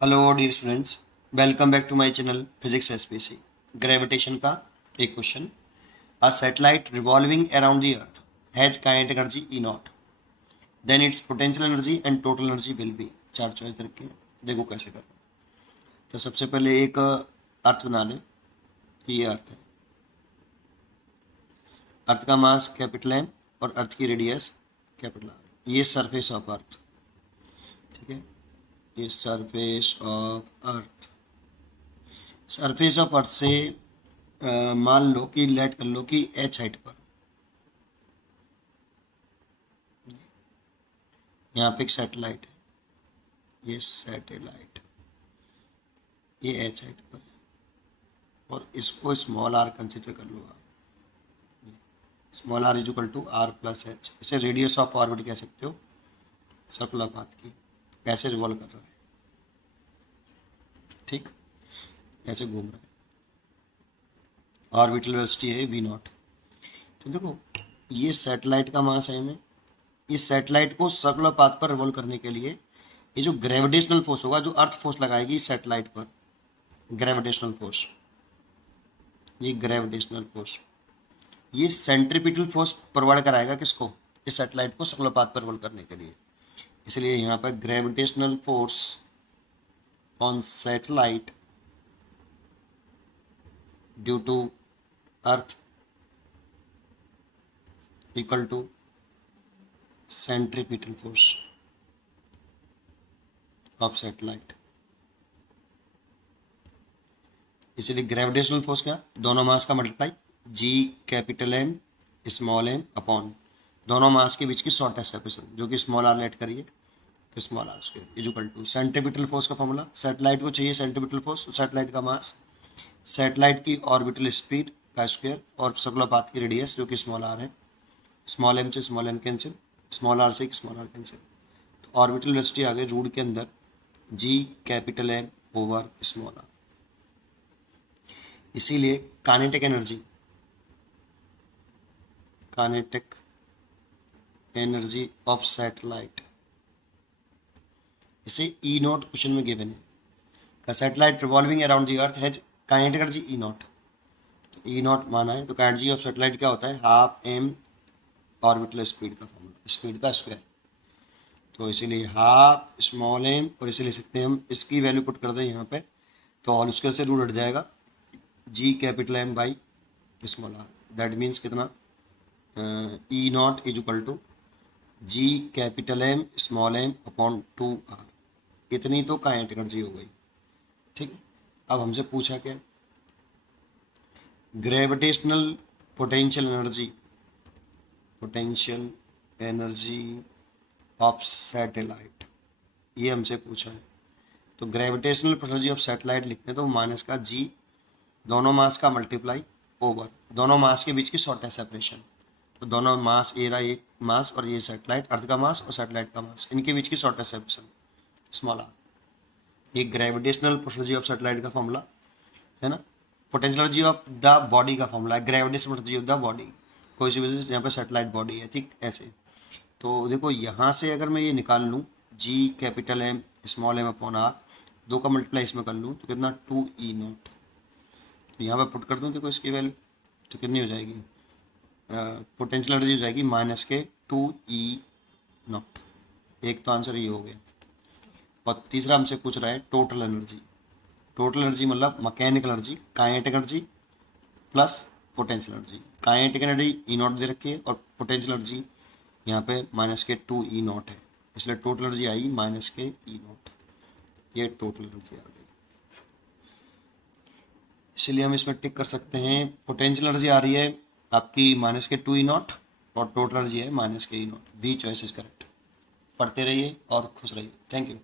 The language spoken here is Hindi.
Hello dear students, welcome back to my channel physics SPC. Gravitation का एक question. A satellite revolving around the earth has kinetic energy E naught, then its potential energy and total energy will be. चार चॉइस रखे हैं, देखो कैसे करना। तो सबसे पहले एक अर्थ बना लें कि ये अर्थ है। अर्थ का मास कैपिटल एम और अर्थ की रेडियस कैपिटल आर। ये सरफेस ऑफ अर्थ, ठीक है। ये surface of earth, surface of earth से मान लो कि लेट कर लो कि एच हाइट पर यहाँ पे एक सैटेलाइट है। ये सैटेलाइट ये एच हाइट पर है और इसको स्मॉल आर कंसिडर कर लो आप। Small R is equal to R plus H. इसे रेडियस ऑफ ऑर्बिट कह सकते हो, सर्कुलर पाथ की। कैसे रिवॉल्व कर रहा है, ठीक, ऐसे घूम रहा है। ऑर्बिटल वेलोसिटी है वी नॉट। तो देखो, ये सैटेलाइट का मास है में। इस सैटेलाइट को सर्कुलर पाथ पर रिवॉल्व करने के लिए ये जो ग्रेविटेशनल फोर्स होगा, जो अर्थ फोर्स लगाएगी सैटेलाइट पर, ग्रेविटेशनल फोर्स, ये ग्रेविटेशनल फोर्स, ये सेंट्रीपिटल फोर्स प्रोवाइड कराएगा किसको, इस सैटेलाइट को सर्कुलर पाथ पर रोल करने के लिए। इसलिए यहाँ पर gravitational force on satellite due to earth equal to centripetal force of satellite. इसलिए ग्रेविटेशनल फोर्स क्या, दोनों मास का multiply, G capital M small m upon दोनों मास के बीच की शॉर्टेस्ट सेपरेशन, जो कि स्मॉल आर लेट करिए तो small r square is equal to centripetal force का फॉर्मूला। सैटेलाइट को चाहिए सेंट्रीपिटल फोर्स, सैटेलाइट का मास, सैटेलाइट की ऑर्बिटल स्पीड का स्क्वायर और सर्कुलर पाथ की रेडियस जो कि स्मॉल आर है। स्मॉल एम से small m cancel, small r से स्मॉल आर कैंसिल। तो ऑर्बिटल वेलोसिटी आ गई रूट के अंदर G capital M over small r. इसीलिए kinetic energy, kinetic energy of satellite, इसे ई नॉट क्वेश्चन में गिवन है। का satellite revolving around the earth has kinetic energy E not. तो ई नॉट माना है, तो काइनेटिक ऑफ सैटेलाइट क्या होता है, हाफ एम ऑर्बिटल स्पीड का फॉर्मूला, स्पीड का स्क्वायर। तो इसीलिए हाफ स्मॉल एम, और इसे ले सकते हैं हम, इसकी वैल्यू पुट कर दें यहाँ पे तो ऑल स्क्वायर से रूट हट जाएगा, G capital M by small r. That means कितना, E naught is equal to G capital M small m upon 2 r. इतनी तो काइनेटिक एनर्जी हो गई, ठीक। अब हमसे पूछा क्या, gravitational potential energy, potential energy of satellite, ये हमसे पूछा है। तो ग्रेविटेशनल एनर्जी ऑफ सैटेलाइट लिखते हैं तो माइनस का जी, दोनों मास का मल्टीप्लाई ओवर दोनों मास के बीच की शॉर्टेस्ट सेपरेशन। तो दोनों मास, ये रहा एक मास और ये सैटेलाइट, अर्थ का मास और सैटेलाइट का मास, इनके बीच की शॉर्टेस्ट सेपरेशन स्मॉल आर। ये ग्रेविटेशनल एनर्जी ऑफ सैटेलाइट का फॉर्मूला है ना। Potential energy of the body का फॉर्मूला है gravitational energy of the body, कोई सी वजह से यहाँ पे सैटेलाइट बॉडी है, ठीक, ऐसे। तो देखो यहाँ से अगर मैं ये निकाल लूँ, G capital M small m upon r, दो का मल्टीप्लाई इसमें कर लूँ तो कितना, 2E0। तो यहाँ पर पुट कर दूँ, देखो इसकी वैल्यू तो कितनी हो जाएगी, पोटेंशियल एनर्जी हो जाएगी माइनस के 2E0। एक तो आंसर ये हो गया। और तीसरा हमसे पूछ रहा है टोटल एनर्जी। टोटल एनर्जी मतलब mechanical energy, kinetic energy plus potential energy. Kinetic energy E0 दे रखी है और पोटेंशियल एनर्जी यहाँ पे माइनस के 2E0 है, इसलिए टोटल एनर्जी आई माइनस के E0। ये टोटल एनर्जी आ गई। इसलिए हम इसमें टिक कर सकते हैं, पोटेंशियल एनर्जी आ रही है आपकी माइनस के 2E0 और टोटल एनर्जी है माइनस के E0। B choice is correct. पढ़ते रहिए और खुश रहिए। Thank you.